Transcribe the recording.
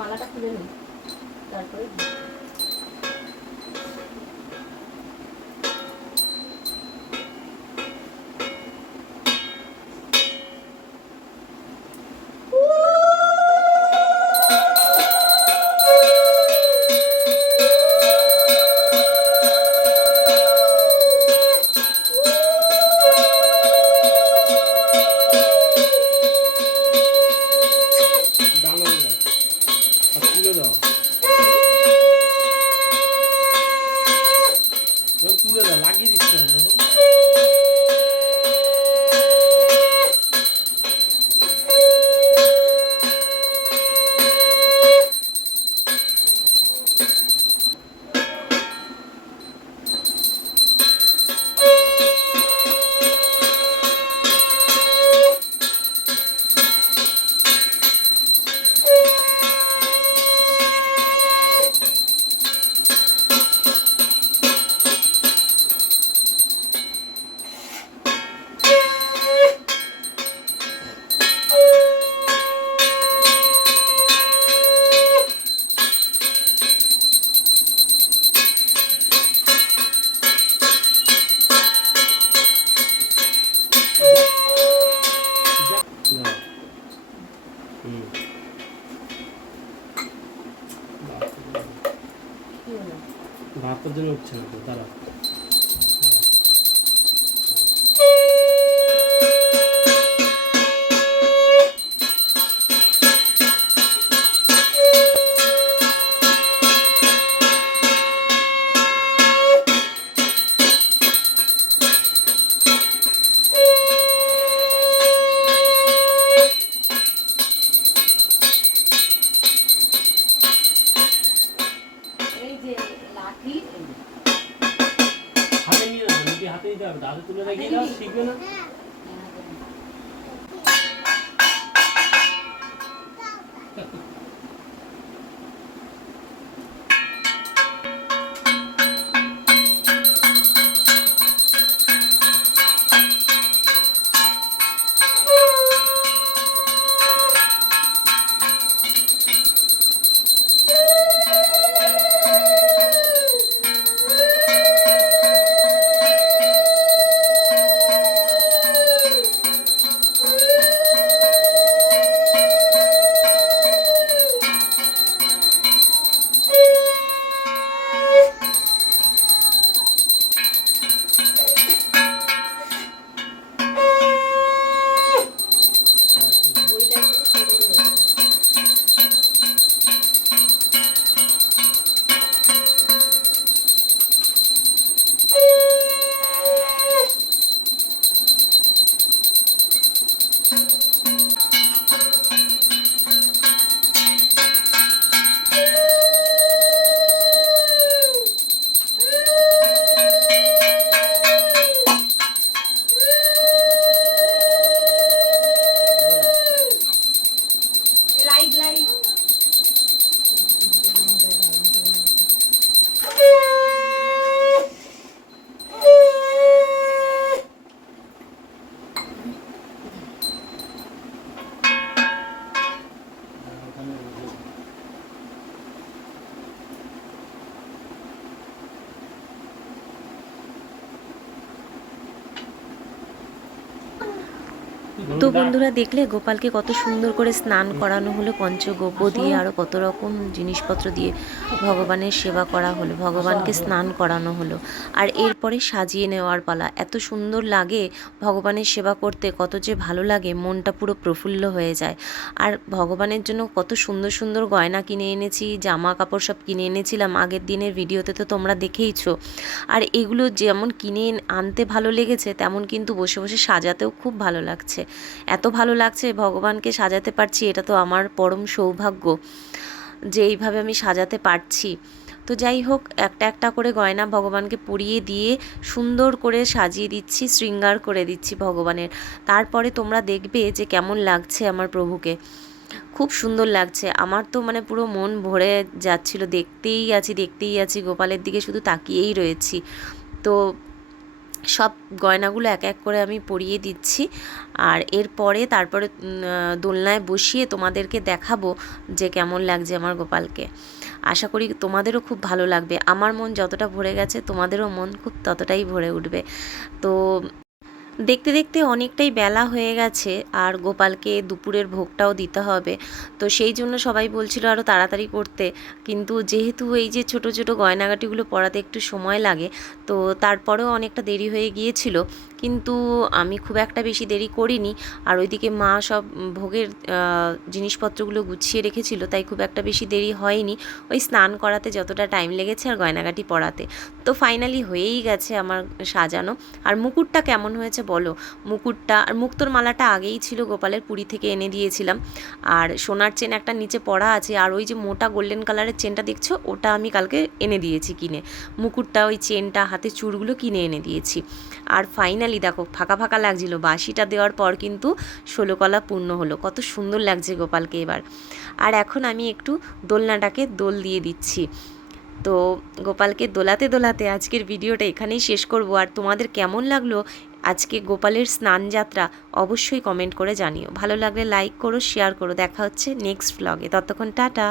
মালাটা খুলে নিই, তারপরে তুলে দাও, লাগিয়ে দিচ্ছে না। ভাতের জন্য উঠছে না তো, তারা হাতে নিয়ে না, যদি হাতে দিতে হবে, হাতে তুলে রেখে দাও, শিখবে না। তো বন্ধুরা দেখলে গোপালকে কত সুন্দর করে স্নান করানো হলো পঞ্চগব্য দিয়ে, আরও কত রকম জিনিসপত্র দিয়ে ভগবানের সেবা করা হলো, ভগবানকে স্নান করানো হলো। আর এরপরে সাজিয়ে নেওয়ার পালা। এত সুন্দর লাগে ভগবানের সেবা করতে, কত যে ভালো লাগে, মনটা পুরো প্রফুল্ল হয়ে যায়। আর ভগবানের জন্য কত সুন্দর সুন্দর গয়না কিনে এনেছি, জামা কাপড় সব কিনে এনেছিলাম, আগের দিনের ভিডিওতে তো তোমরা দেখেইছো। আর এগুলো যেমন কিনে আনতে ভালো লেগেছে, তেমন কিন্তু বসে বসে সাজাতেও খুব ভালো লাগছে। এত ভালো লাগছে ভগবানকে সাজাতে পারছি, এটা তো আমার পরম সৌভাগ্য যে এইভাবে আমি সাজাতে পারছি। তো যাই হোক, একটা একটা করে গয়না ভগবানকে পরিয়ে দিয়ে সুন্দর করে সাজিয়ে দিচ্ছি, শৃঙ্গার করে দিচ্ছি ভগবানের। তারপরে তোমরা দেখবে যে কেমন লাগছে আমার প্রভুকে। খুব সুন্দর লাগছে, আমার তো মানে পুরো মন ভরে যাচ্ছিল, দেখতেই আছি গোপালের দিকে শুধু তাকিয়েই রয়েছি। তো সব গয়নাগুলো এক এক করে আমি পরিয়ে দিচ্ছি। আর এরপরে তারপরে দোলনায় বসিয়ে তোমাদেরকে দেখাবো যে কেমন লাগছে আমার গোপালকে। আশা করি তোমাদেরও খুব ভালো লাগবে। আমার মন যতটা ভরে গেছে তোমাদেরও মন খুব ততটাই ভরে উঠবে। তো দেখতে দেখতে অনেকটাই বেলা হয়ে গেছে, আর গোপালকে দুপুরের ভোগটাও দিতে হবে। তো সেই জন্য সবাই বলছিল আরও তাড়াতাড়ি করতে, কিন্তু যেহেতু এই যে ছোট ছোট গয়নাগাটিগুলো পরাতে একটু সময় লাগে, তো তারপরেও অনেকটা দেরি হয়ে গিয়েছিল। কিন্তু আমি খুব একটা বেশি দেরি করিনি, আর ওইদিকে মা সব ভোগের জিনিসপত্রগুলো গুছিয়ে রেখেছিল, তাই খুব একটা বেশি দেরি হয়নি। ওই স্নান করাতে যতটা টাইম লেগেছে আর গয়নাগাটি পরাতে, তো ফাইনালি হয়েই গেছে আমার সাজানো। আর মুকুটটা কেমন হয়েছে বলো? মুকুটটা আর মুক্তোর মালাটা আগেই ছিল, গোপালের পুরী থেকে এনে দিয়েছিলাম। আর সোনার চেন একটা নিচে পড়া আছে, আর ওই যে মোটা গোল্ডেন কালারের চেনটা দেখছো, ওটা আমি কালকে এনে দিয়েছি কিনে। মুকুটটা, ওই চেনটা, হাতে চূড়গুলো কিনে এনে দিয়েছি। আর ফাইনালি দেখো ফাঁকা ফাঁকা লাগছিল, বাঁশিটা দেওয়ার পর কিন্তু 16 কলা পূর্ণ হলো। কত সুন্দর লাগছে গোপালকে এবার। আর এখন আমি একটু দোলনাটাকে দোল দিয়ে দিচ্ছি। তো গোপালকে দোলাতে দোলাতে আজকের ভিডিওটা এখানেই শেষ করব। আর তোমাদের কেমন লাগলো আজকে গোপালের স্নান যাত্রা অবশ্যই কমেন্ট করে জানিও। ভালো লাগলে লাইক করো, শেয়ার করো। দেখা হচ্ছে নেক্সট ব্লগে। ততক্ষণ টাটা।